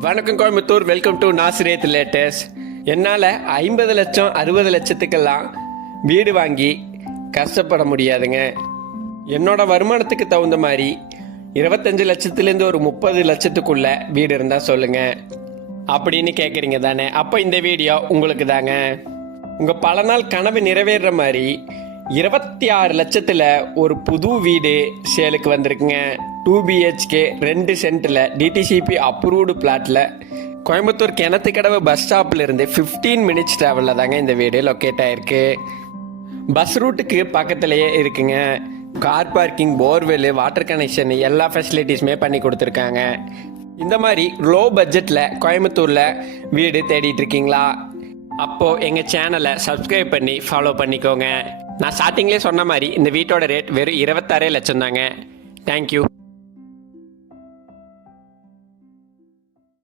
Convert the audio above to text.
வணக்கம் Coimbatore. Welcome to Nazareth latest என்னால் ஐம்பது லட்சம் அறுபது லட்சத்துக்கெல்லாம் வீடு வாங்கி கஷ்டப்பட முடியாதுங்க. என்னோட வருமானத்துக்கு தகுந்த மாதிரி இருபத்தஞ்சு லட்சத்துலேருந்து ஒரு முப்பது லட்சத்துக்குள்ள வீடு இருந்தால் சொல்லுங்கள் அப்படின்னு கேட்குறீங்க தானே. அப்போ இந்த வீடியோ உங்களுக்கு தாங்க. உங்கள் பல நாள் கனவு நிறைவேறுற மாதிரி இருபத்தி ஆறு லட்சத்தில் ஒரு புது வீடு சேலுக்கு வந்திருக்குங்க. டூ பிஹெச்கே ரெண்டு சென்ட்டில் டிடிசிபி அப்ரூவ்டு பிளாட்டில் கோயம்புத்தூர் கிணத்துக்கடவு பஸ் ஸ்டாப்ல இருந்து 15 மினிட்ஸ் ட்ராவலில் தாங்க இந்த வீடு லொக்கேட் ஆயிருக்கு. பஸ் ரூட்டுக்கு பக்கத்துலேயே இருக்குங்க. Car parking borewell water connection எல்லா ஃபெசிலிட்டிஸுமே பண்ணி கொடுத்துருக்காங்க. இந்த மாதிரி லோ பட்ஜெட்டில் கோயம்புத்தூரில் வீடு தேடிட்டு இருக்கீங்களா? அப்போது எங்கள் சேனலை சப்ஸ்கிரைப் பண்ணி ஃபாலோ பண்ணிக்கோங்க. நான் ஸ்டார்டிங்லேயே சொன்ன மாதிரி இந்த வீட்டோட ரேட் வெறும் இருபத்தாறே லட்சம் தாங்க தேங்க்யூ